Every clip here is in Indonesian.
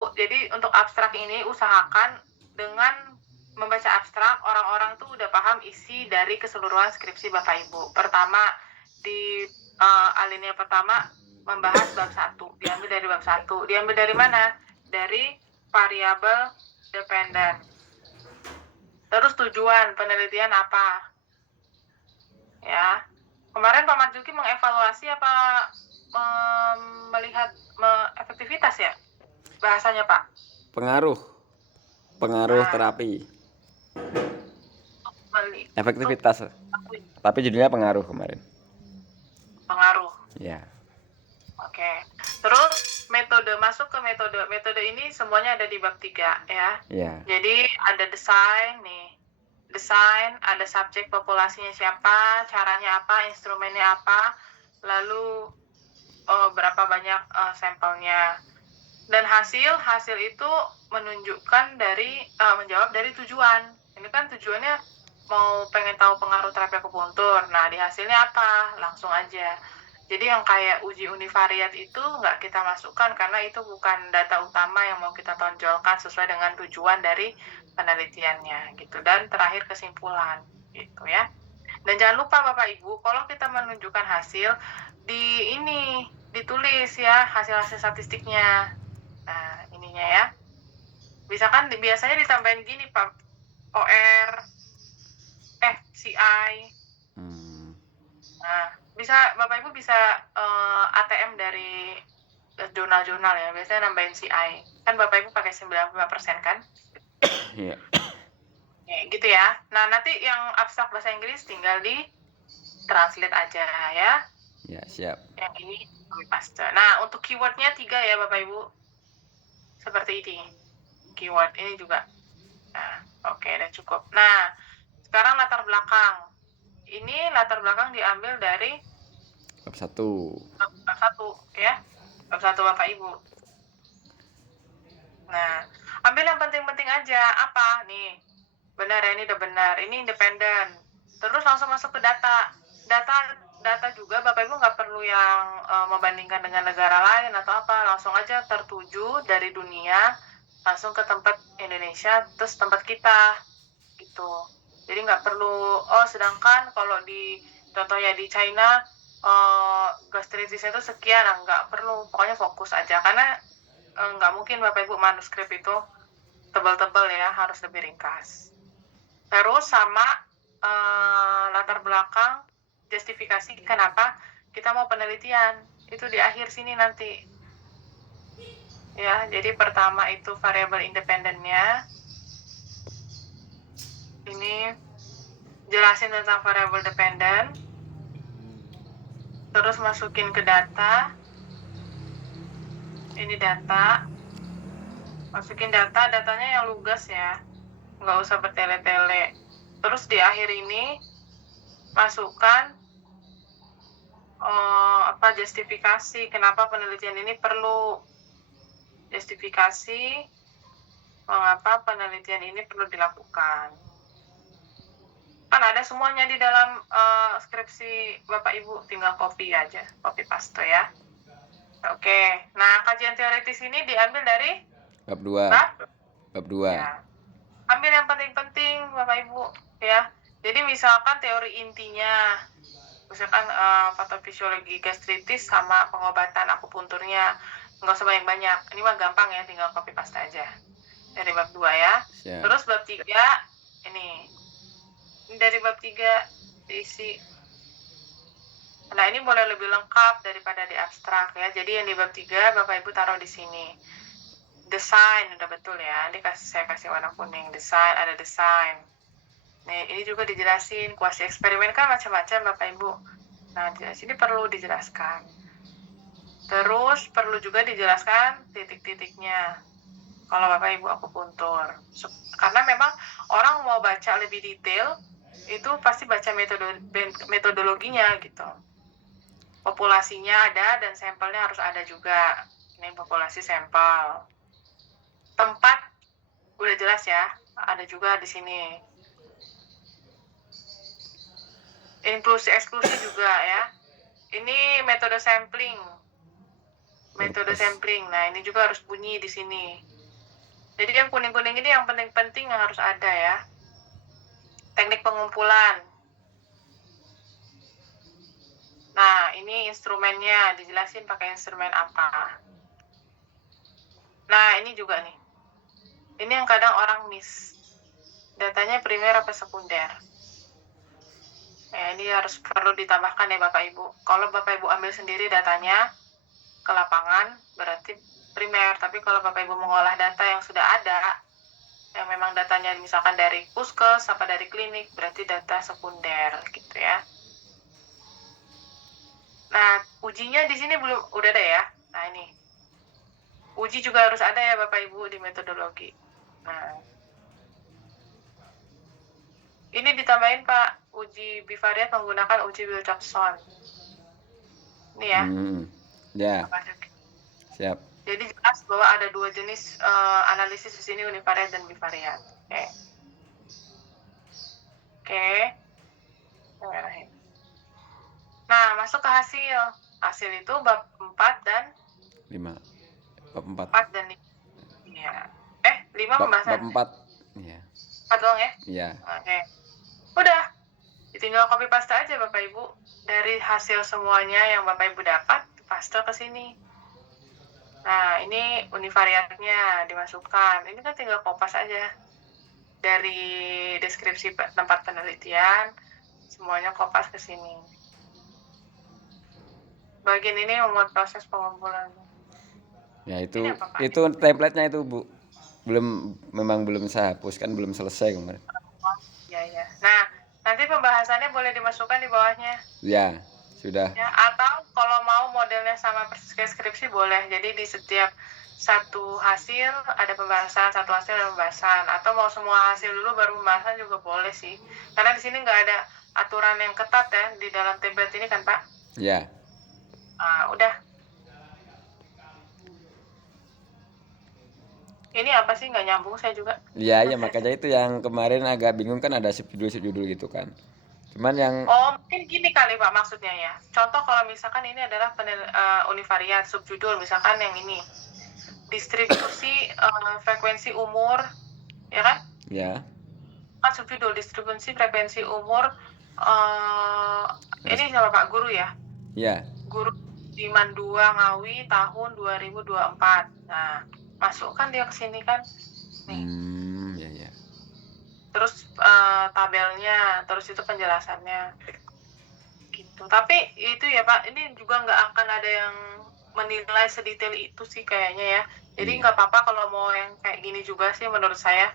Jadi untuk abstrak ini usahakan dengan membaca abstrak, orang-orang tuh udah paham isi dari keseluruhan skripsi Bapak Ibu. Pertama, di alinea pertama membahas bab 1, diambil dari bab 1. Diambil dari mana? Dari variabel dependen. Terus tujuan penelitian apa? Ya. Kemarin Pak Marzuki mengevaluasi apa melihat efektivitas ya? Bahasanya Pak. Pengaruh Nah, terapi, untuk efektivitas. Tapi judulnya pengaruh kemarin. pengaruh. Ya, Oke. Terus metode, masuk ke metode. Metode ini semuanya ada di bab 3 ya. ya, Jadi ada desain nih. Desain, ada subjek populasinya siapa, caranya apa, instrumennya apa, lalu berapa banyak sampelnya. Dan hasil itu menunjukkan dari menjawab dari tujuan. Ini kan tujuannya mau pengen tahu pengaruh terapi akupuntur. Nah, di hasilnya apa? Langsung aja. Jadi yang kayak uji univariat itu nggak kita masukkan karena itu bukan data utama yang mau kita tonjolkan sesuai dengan tujuan dari penelitiannya gitu. Dan terakhir kesimpulan gitu ya. Dan jangan lupa Bapak Ibu, kalau kita menunjukkan hasil di ini ditulis ya hasil-hasil statistiknya. Nah, ininya ya. Misalkan biasanya ditambahin gini Pak, OR, CI. hmm, Nah, bisa Bapak Ibu bisa ATM dari jurnal-jurnal ya. Biasanya nambahin CI. Kan Bapak Ibu pakai 95% kan? ya, Ya, gitu ya. Nah, nanti yang abstrak bahasa Inggris tinggal di translate aja ya. ya, siap. Yang ini copy paste. Nah, untuk keywordnya 3 ya Bapak Ibu. Seperti ini. Keyword ini juga. Nah, oke, udah cukup. Nah, sekarang latar belakang. Ini latar belakang diambil dari Bab 1. bab 1 ya. Bab 1 Bapak Ibu. Nah, ambil yang penting-penting aja. Apa? Nih, benar ya, ini udah benar. Ini independen. Terus langsung masuk ke data. Data juga Bapak Ibu nggak perlu yang membandingkan dengan negara lain atau apa. Langsung aja tertuju dari dunia, langsung ke tempat Indonesia, terus tempat kita. Gitu. Jadi nggak perlu, sedangkan kalau di contohnya di China gastritisnya itu sekian, nggak perlu, pokoknya fokus aja karena nggak mungkin Bapak Ibu manuskrip itu tebal-tebal ya, harus lebih ringkas. Terus sama latar belakang justifikasi kenapa kita mau penelitian itu di akhir sini nanti ya. Jadi pertama itu variabel independennya, ini jelasin tentang variabel dependen, terus masukin ke data, ini data, masukin datanya yang lugas ya, nggak usah bertele-tele. Terus di akhir ini masukkan justifikasi kenapa penelitian ini perlu, justifikasi mengapa penelitian ini perlu dilakukan. Kan ada semuanya di dalam skripsi Bapak Ibu, tinggal copy aja, copy paste ya. Oke, nah kajian teoritis ini diambil dari Bab 2. Bab 2. ya. Ambil yang penting-penting Bapak Ibu ya. Jadi misalkan teori intinya, misalkan patofisiologi gastritis sama pengobatan akupunturnya, nggak usah banyak-banyak. Ini mah gampang ya, tinggal copy paste aja dari bab 2 ya. Siap. Terus bab 3 ini dari bab 3 diisi. Nah, ini boleh lebih lengkap daripada di abstrak ya. Jadi yang di bab 3 Bapak Ibu taruh di sini. Desain udah betul ya. Saya kasih warna kuning. Desain, ada desain. Nih, ini juga dijelasin kuasi eksperimen kan macam-macam Bapak Ibu. Nah, di sini perlu dijelaskan. Terus perlu juga dijelaskan titik-titiknya. Kalau Bapak Ibu akupuntur. Karena memang orang mau baca lebih detail itu pasti baca metodologinya gitu. Populasinya ada dan sampelnya harus ada juga. Ini populasi sampel. Tempat udah jelas ya, ada juga di sini. Inklusi eksklusi juga ya. Ini metode sampling. metode Purpose. sampling. Nah, ini juga harus bunyi di sini. Jadi yang kuning-kuning ini yang penting-penting yang harus ada ya. Teknik pengumpulan. Nah, ini instrumennya, dijelasin pakai instrumen apa. Nah, ini juga nih. Ini yang kadang orang miss. Datanya primer apa sekunder. Nah, ini harus perlu ditambahkan ya Bapak Ibu. Kalau Bapak Ibu ambil sendiri datanya ke lapangan, berarti primer. Tapi kalau Bapak Ibu mengolah data yang sudah ada, yang memang datanya misalkan dari puskes apa dari klinik, berarti data sekunder gitu ya. Nah, ujinya di sini belum udah ada ya. Nah, ini. Uji juga harus ada ya Bapak Ibu di metodologi. Nah, ini ditambahin Pak, uji bivariat menggunakan uji Wilcoxon. Ini ya. Ya. Bapak Juki. Siap. Jadi jelas bahwa ada dua jenis analisis di sini, univariat dan bivariat. Oke. Oke. Nah, masuk ke hasil. Hasil itu bab 4 dan 5. Bab 4. 4 dan 5. Iya. 5 pembahasan. Bab 4. Iya. 4 doang ya? Iya. Oke. Udah. Tinggal copy paste aja Bapak Ibu. Dari hasil semuanya yang Bapak Ibu dapat, paste ke sini. Nah, ini univariatnya dimasukkan. Ini kan tinggal kopas aja. Dari deskripsi tempat penelitian, semuanya kopas ke sini. Bagian ini membuat proses pengumpulan. Ya itu template-nya itu Bu. Memang belum saya hapus kan, belum selesai kemarin. Ya. Nah, nanti pembahasannya boleh dimasukkan di bawahnya. Ya, sudah. Ya, atau kalau mau modelnya sama persis kayak skripsi boleh. Jadi di setiap satu hasil ada pembahasan, satu hasil ada pembahasan. Atau mau semua hasil dulu baru pembahasan juga boleh sih. Karena di sini nggak ada aturan yang ketat ya di dalam template ini kan Pak? Ya. Nah, udah. Ini apa sih nggak nyambung saya juga? Iya, ya makanya itu yang kemarin agak bingung kan, ada subjudul gitu kan. Cuman yang mungkin gini kali Pak maksudnya ya. Contoh kalau misalkan ini adalah univariat, subjudul misalkan yang ini. Distribusi frekuensi umur, ya kan? Ya. Kan subjudul distribusi frekuensi umur ini sama Pak Guru ya? Ya. Guru Diman 2 Ngawi tahun 2024. Nah, masukkan dia ke sini kan. Nih. Ya. Terus tabelnya, terus itu penjelasannya. Gitu. Tapi itu ya Pak, ini juga nggak akan ada yang menilai sedetail itu sih kayaknya ya. Jadi nggak apa-apa kalau mau yang kayak gini juga sih menurut saya.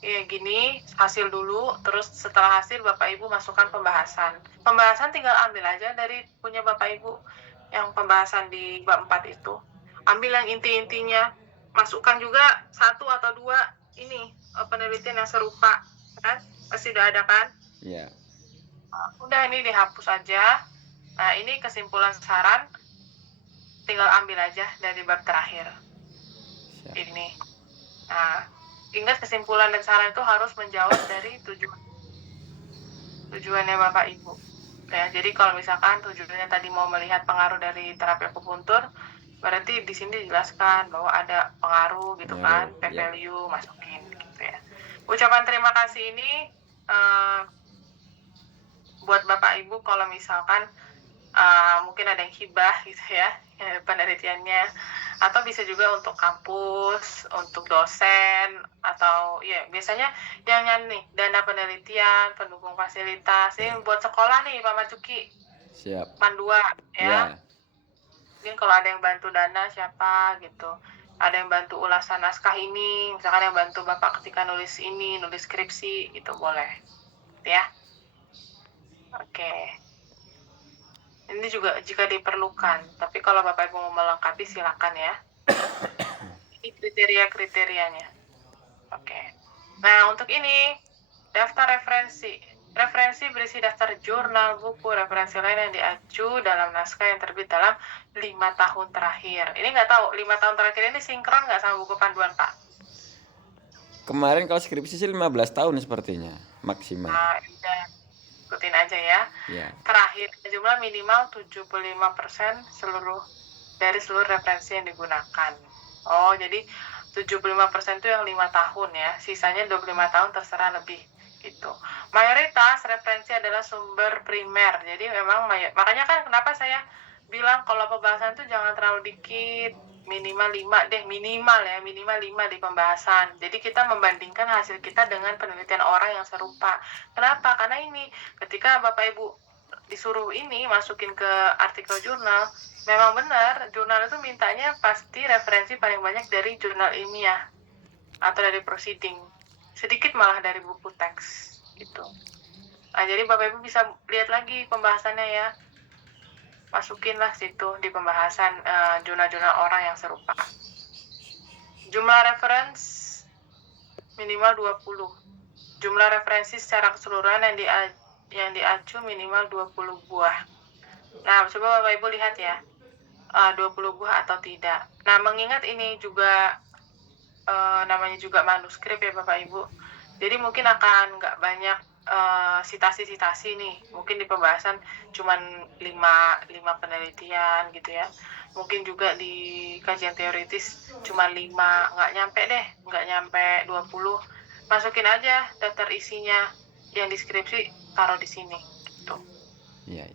Ya gini, hasil dulu, terus setelah hasil Bapak Ibu masukkan pembahasan. Pembahasan tinggal ambil aja dari punya Bapak Ibu yang pembahasan di bab 4 itu. Ambil yang inti-intinya, masukkan juga 1 atau 2 ini penelitian yang serupa, kan? Pasti udah ada kan? Iya. Udah ini dihapus aja. Nah, ini kesimpulan saran tinggal ambil aja dari bab terakhir. Siap. Ini. Nah, ingat kesimpulan dan saran itu harus menjawab dari tujuannya Bapak Ibu. Ya, jadi kalau misalkan tujuannya tadi mau melihat pengaruh dari terapi akupuntur, berarti di sini dijelaskan bahwa ada pengaruh gitu kan, p-value masukin gitu ya. Ucapan terima kasih ini buat Bapak Ibu kalau misalkan mungkin ada yang hibah gitu ya penelitiannya, atau bisa juga untuk kampus, untuk dosen, atau ya biasanya yang nih dana penelitian, pendukung fasilitas, ini buat sekolah nih Pak Macuki. Siap. Pandua ya. Mungkin kalau ada yang bantu dana siapa gitu, ada yang bantu ulasan naskah ini, misalkan yang bantu Bapak ketika nulis ini, nulis skripsi gitu boleh ya. Oke. Ini juga jika diperlukan, tapi kalau Bapak Ibu mau melengkapi silakan ya. Ini kriteria-kriterianya. Oke. Nah, untuk ini daftar referensi. Referensi berisi daftar jurnal, buku, referensi lain yang diacu dalam naskah yang terbit dalam 5 tahun terakhir. Ini nggak tahu, 5 tahun terakhir ini sinkron nggak sama buku panduan, Pak? Kemarin kalau skripsi sih 15 tahun sepertinya, maksimal. Nah, udah. Ikutin aja ya. Terakhir, jumlah minimal 75% seluruh dari seluruh referensi yang digunakan. Oh, jadi 75% itu yang 5 tahun ya, sisanya 25 tahun terserah lebih gitu. Mayoritas referensi adalah sumber primer. Jadi memang makanya kan kenapa saya bilang kalau pembahasan itu jangan terlalu dikit, minimal 5 deh, minimal 5 di pembahasan. Jadi kita membandingkan hasil kita dengan penelitian orang yang serupa. Kenapa? Karena ini ketika Bapak Ibu disuruh ini masukin ke artikel jurnal, memang benar jurnal itu mintanya pasti referensi paling banyak dari jurnal ilmiah atau dari proceeding, sedikit malah dari buku teks gitu. Nah, jadi Bapak Ibu bisa lihat lagi pembahasannya ya, masukinlah situ di pembahasan jurnal-jurnal orang yang serupa. Jumlah referensi minimal 20. Jumlah referensi secara keseluruhan yang diacu minimal 20 buah. Nah, coba Bapak Ibu lihat ya, 20 buah atau tidak. Nah, mengingat ini juga namanya juga manuskrip ya Bapak Ibu, jadi mungkin akan nggak banyak sitasi-sitasi nih, mungkin di pembahasan cuman 5 penelitian gitu ya, mungkin juga di kajian teoritis cuma 5, nggak nyampe 20. Masukin aja daftar isinya, yang deskripsi taruh di sini gitu. Iya.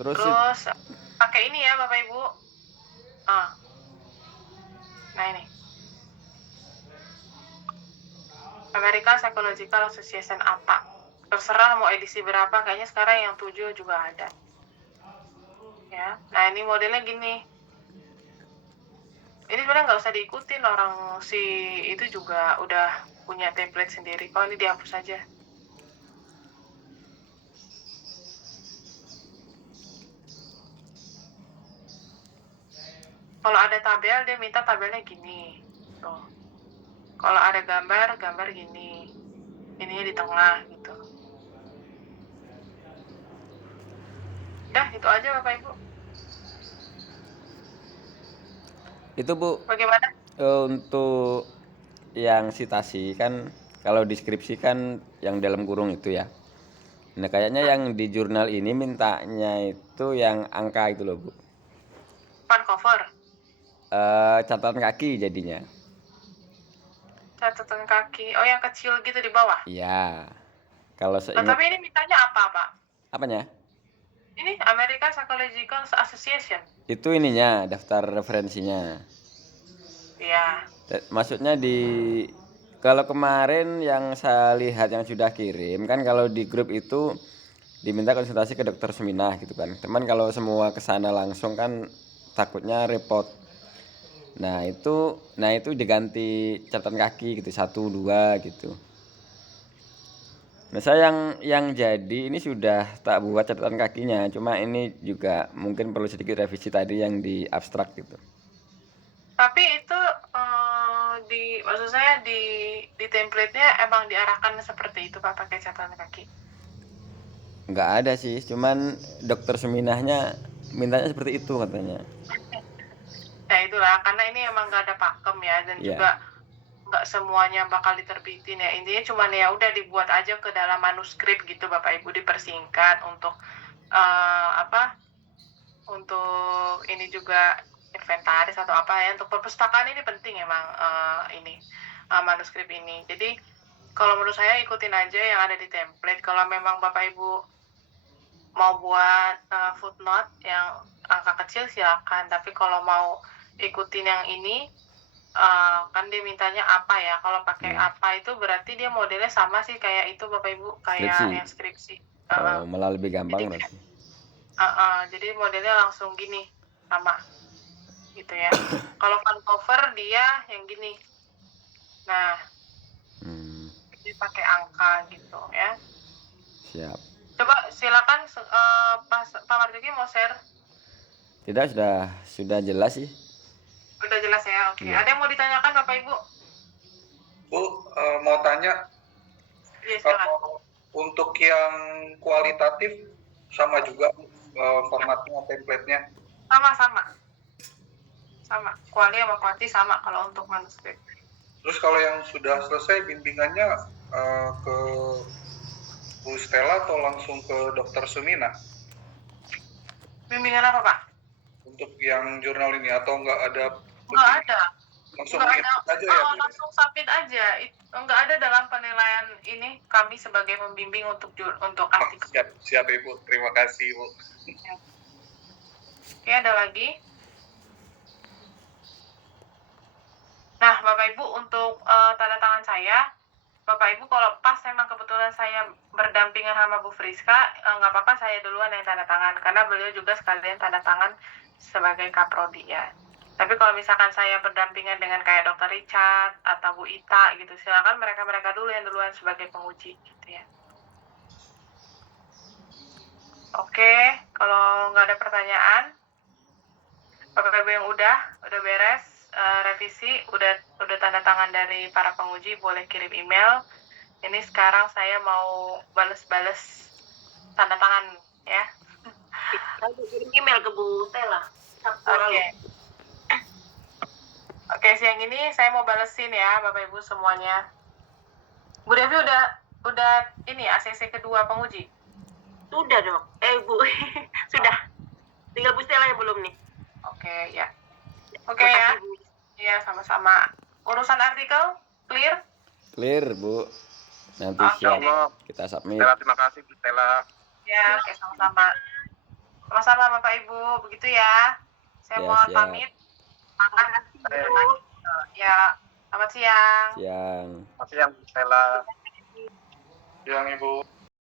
Terus pakai ini ya Bapak Ibu. Nah ini American Psychological Association apa, terserah mau edisi berapa, kayaknya sekarang yang 7 juga ada ya. Nah ini modelnya gini, ini sebenarnya nggak usah diikutin, orang si itu juga udah punya template sendiri. Kalau ini dihapus aja. Kalau ada tabel, dia minta tabelnya gini tuh. Kalau ada gambar gini, ininya di tengah gitu. Udah, itu aja Bapak Ibu. Itu Bu, bagaimana untuk yang sitasi kan, kalau deskripsi kan yang dalam kurung itu ya. Nah kayaknya yang di jurnal ini mintanya itu yang angka itu loh Bu. Pan cover. Catatan kaki jadinya. Catatan kaki, oh yang kecil gitu di bawah. Iya. Kalau seingat. Tapi ini mintanya apa Pak? Apanya? Ini American Psychological Association. Itu ininya, daftar referensinya. Iya. Maksudnya kalau kemarin yang saya lihat yang sudah kirim kan, kalau di grup itu diminta konsultasi ke dokter Suminah gitu kan. Teman kalau semua ke sana langsung kan takutnya repot. Nah itu diganti catatan kaki gitu, 1, 2 gitu. Nah saya yang jadi ini sudah tak buat catatan kakinya, cuma ini juga mungkin perlu sedikit revisi tadi yang di abstrak gitu. Tapi itu maksud saya di template-nya emang diarahkan seperti itu Pak, pakai catatan kaki? Nggak ada sih, cuman dokter Suminahnya mintanya seperti itu katanya. Ya itulah, karena ini emang nggak ada pakem ya, dan juga nggak semuanya bakal diterbitin ya. Intinya cuman ya udah dibuat aja ke dalam manuskrip gitu Bapak Ibu, dipersingkat untuk untuk ini juga inventaris atau apa ya, untuk perpustakaan ini penting emang ini manuskrip ini. Jadi kalau menurut saya ikutin aja yang ada di template. Kalau memang Bapak Ibu mau buat footnote yang angka kecil silakan, tapi kalau mau ikutin yang ini kan dia mintanya apa ya, kalau pakai apa itu berarti dia modelnya sama sih kayak itu Bapak Ibu, kayak skripsi. Yang skripsi. Malah lebih gampang berarti. Jadi modelnya langsung gini, sama gitu ya. Kalau fan cover dia yang gini. Nah, jadi pakai angka gitu ya. Siap. Coba silakan Pak Marjuki mau share. Tidak, sudah jelas sih. Udah jelas ya, oke. Ada yang mau ditanyakan Bapak Ibu? Bu, mau tanya. Iya, silakan. Untuk yang kualitatif sama juga formatnya, template-nya? Sama. Kuali sama kuanti sama kalau untuk manuskrip. Terus kalau yang sudah selesai bimbingannya ke Bu Stella atau langsung ke Dokter Sumina? Bimbingan apa Pak? untuk yang jurnal ini atau nggak ada? Nggak ada. Langsung Nggak submit ada. aja ya, Bu? Langsung submit aja. Nggak ada dalam penilaian ini kami sebagai pembimbing untuk artikel. Siap Ibu. Terima kasih, Bu. Oke, ada lagi? Nah, Bapak Ibu, untuk tanda tangan saya, Bapak Ibu kalau pas memang kebetulan saya berdampingan sama Bu Friska, nggak apa-apa saya duluan yang tanda tangan, karena beliau juga sekalian tanda tangan sebagai kaprodi ya. Tapi kalau misalkan saya berdampingan dengan kayak Dr. Richard atau Bu Ita gitu, silakan mereka dulu yang duluan sebagai penguji gitu ya. Oke, kalau nggak ada pertanyaan, Bapak Ibu yang udah beres revisi, udah tanda tangan dari para penguji, boleh kirim email. Ini sekarang saya mau bales tanda tangan ya. Kirim email ke Bu Stella. Oke, siang ini saya mau balesin ya Bapak Ibu semuanya. Bu Devi udah ini ACC kedua penguji. Sudah dok. Bu sudah. Tinggal Bu Stella yang belum nih. Oke ya. Oke ya. Iya, sama-sama. Urusan artikel clear? Clear, Bu. Nanti siap kita submit. Terima kasih, Bu Stella. Ya, oke, sama-sama. Sama-sama Bapak Ibu, begitu ya. Saya Ya, mohon siap. pamit. Ya, selamat siang. Siang. Selamat siang, Bu Stella. Siang, Ibu.